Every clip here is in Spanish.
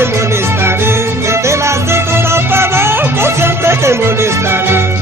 te molestaré, desde la cintura para abajo siempre te molestaré.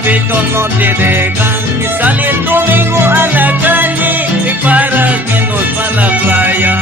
papito no te dejan salir domingo a la calle y para que nos va a la playa.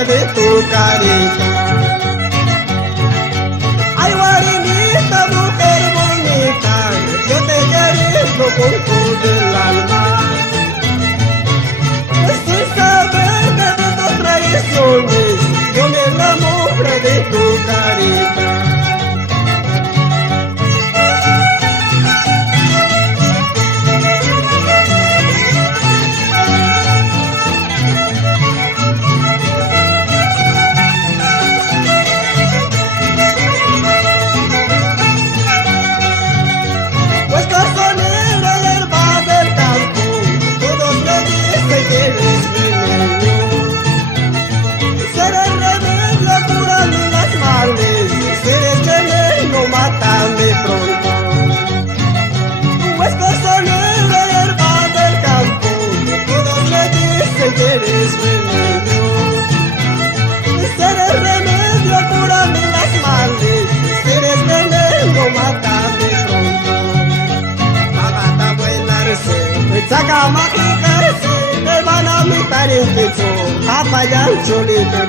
De tu carita. Ay, guarinita, mujer bonita, yo te quiero con todo el alma. Sin saber de tus traiciones, yo me enamoré de tu carita. Eres remedio, eres remedio, cúrame las males, eres veneno, mátame pronto. Abata bailarse, me saca maquicarse, me van a mitar en techo, apayan cholita.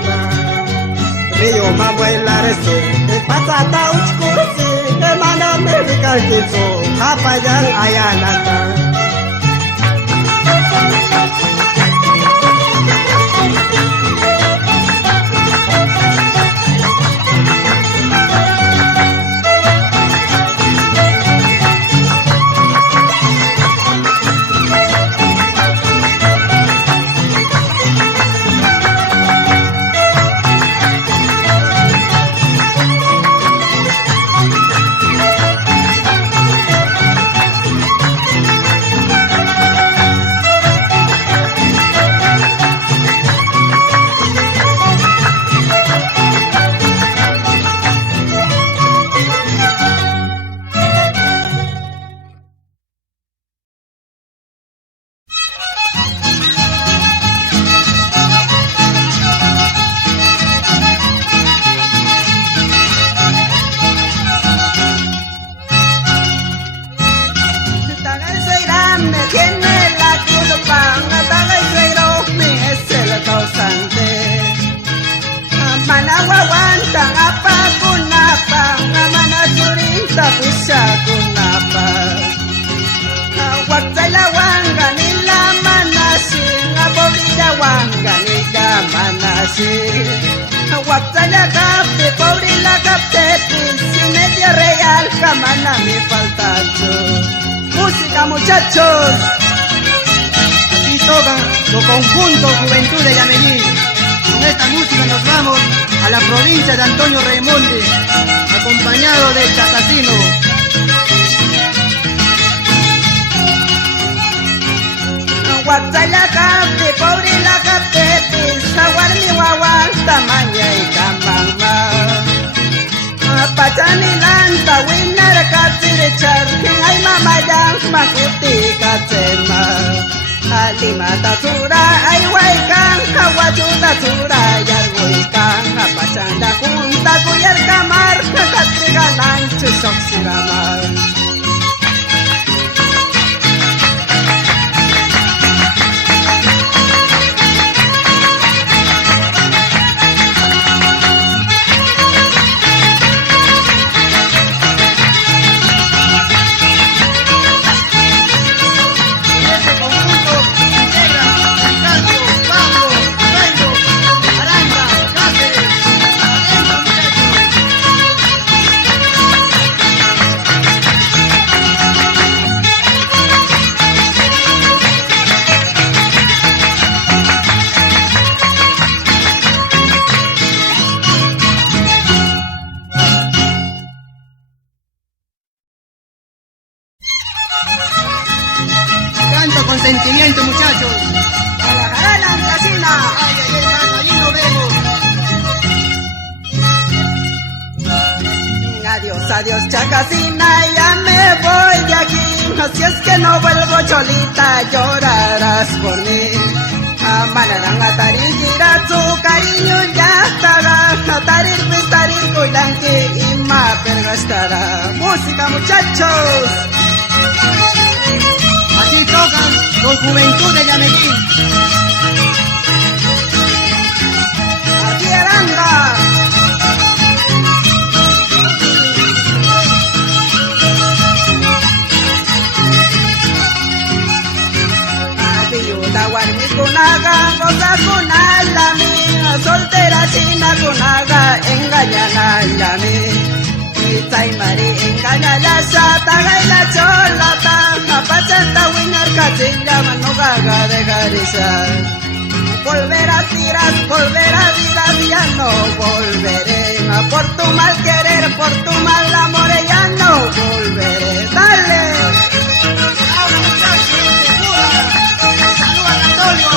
Río ma bailarse, me pasa tauchkurse, me van a mitar en techo, apayan ayanata. Guaptala capte, pobre la capte, sin media real, camana me faltacho. Música, muchachos. Aquí tocan los conjuntos Juventud de Yamelín. Con esta música nos vamos a la provincia de Antonio Raimonde, acompañado del Chacacino. Guaptala capte, pobre la capte, saguar mi guagua, tamaña y camama. Pachani lanta, winar katsire charkin, ay mamaya, makuti katsema. Alima tatsura, ay waikan, kawachu tatsura, yarwaikan, Pachanda junta kuyar kamar Katiga nanchu soksiramar Este conjunto integra Ricardo, Pablo, Pedro, Aranda, Cáceres. Atento, muchachos. Canto con sentimiento, muchachos. A la jarana en casina Ay, ay, ay, mano, allí nos vemos. Adiós, adiós chacasina, ya me voy de aquí. Si es que no vuelvo cholita, llorarás por mí. Amanarang atarin kiratsu, cariño ya estará. Atarir pistarir kuilanki, ima pergastará. Música, muchachos. Así tocan los Juventud de Yamelín. Aquí Aranda. Ayuda warmi kunaga, goza kunalami, soltera china kunaga, engañan a mí. Itzay mari engaña la chata, la cholata, apachanta winar cachilla, manogaga de garizar. Volver a tirar, ya no volveré. Por tu mal querer, por tu mal amor, ya no volveré. Dale. Ahora, muchachos, de Cuba. Saluda a Antonio.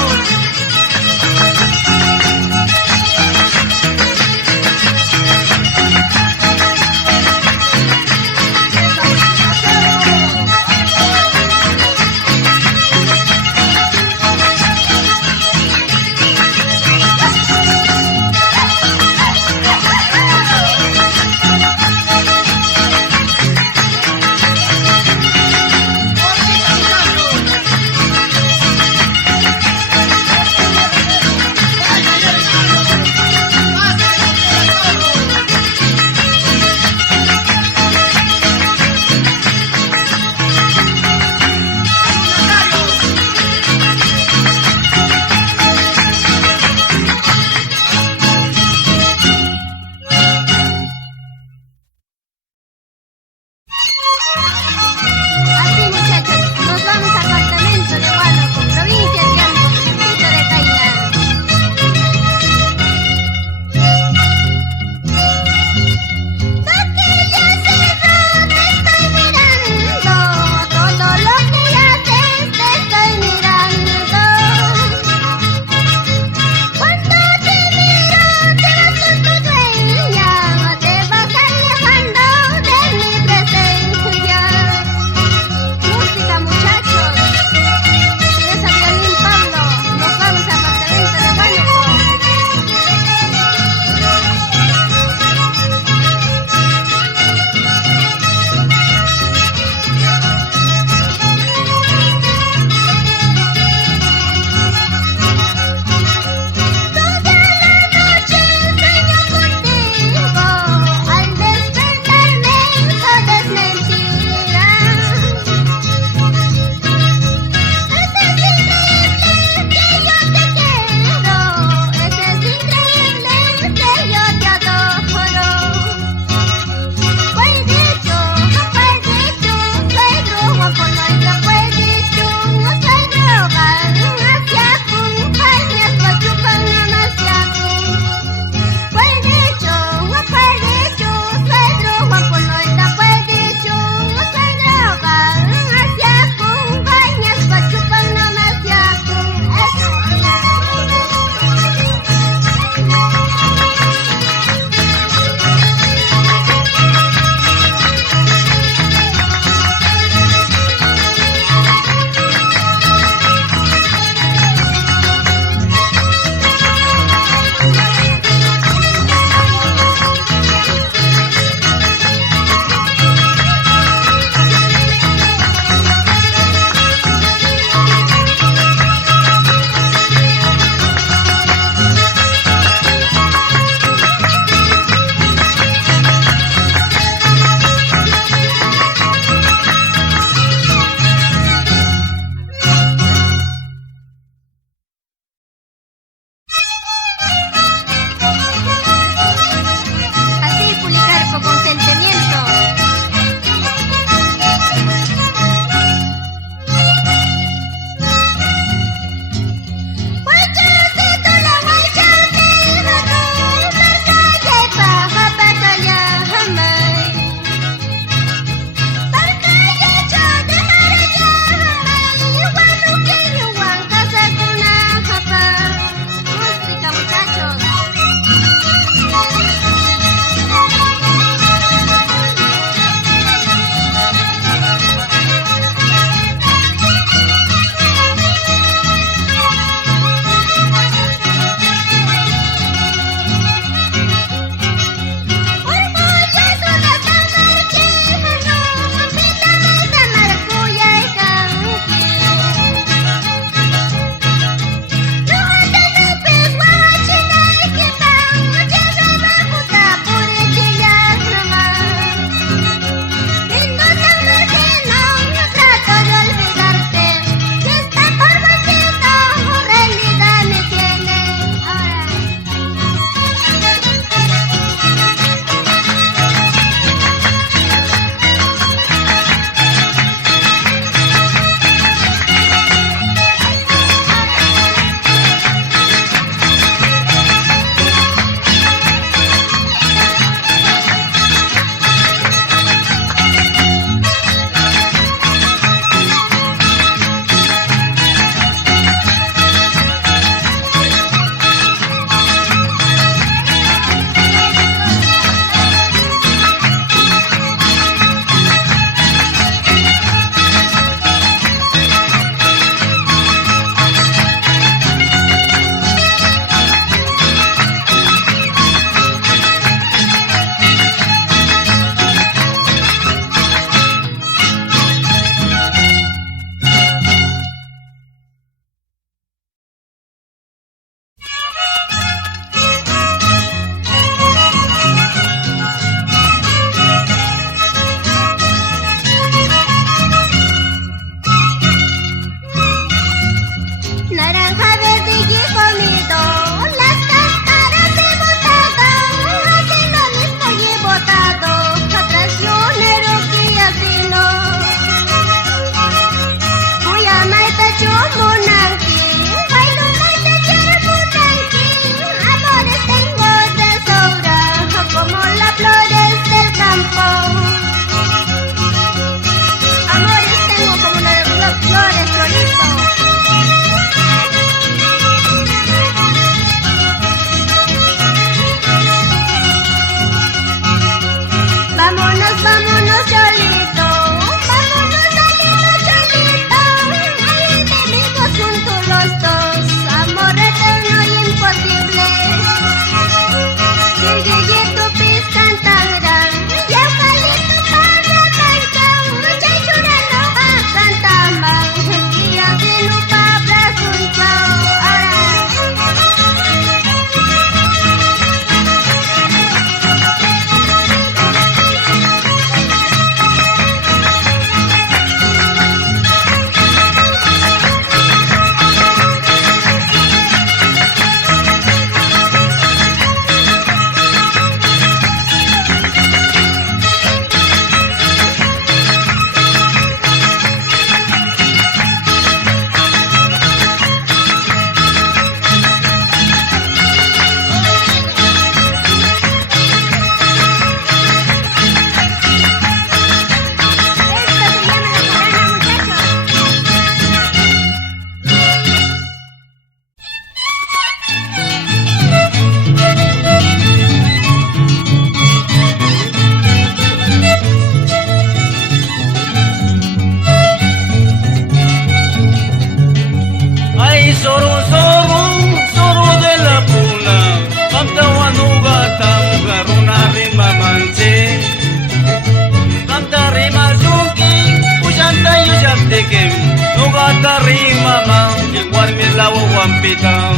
capitán.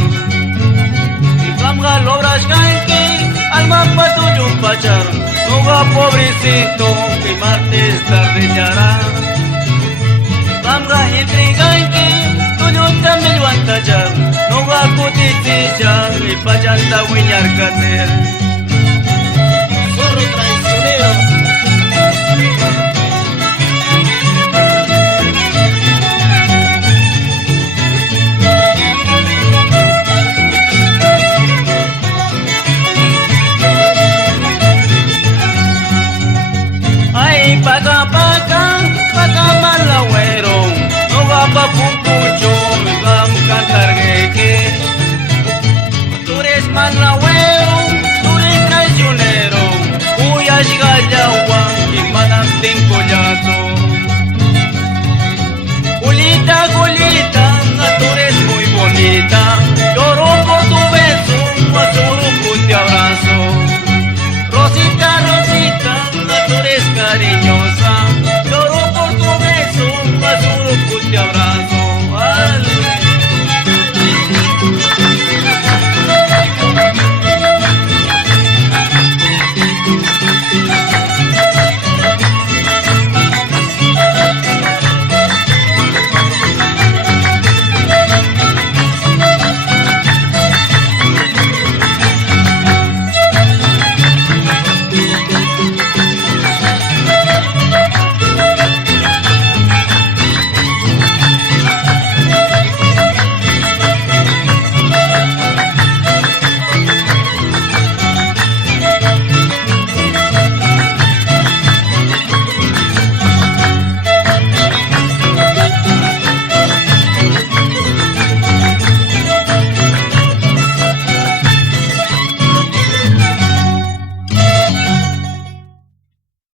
Y camga logras ganki, alma pa tuyo pachar, no va pobrecito, que martes tarde ya hará. Camga intriganki, tuyo también van tallar, no va cutitilla, y pachanta huiñar cater. Zorro traicionero. Ay, paca malagüero, no va pa pumpucho, y vamos a cantar que tú eres malagüero, tú eres traicionero, uyas gallagua, y manantin collazo.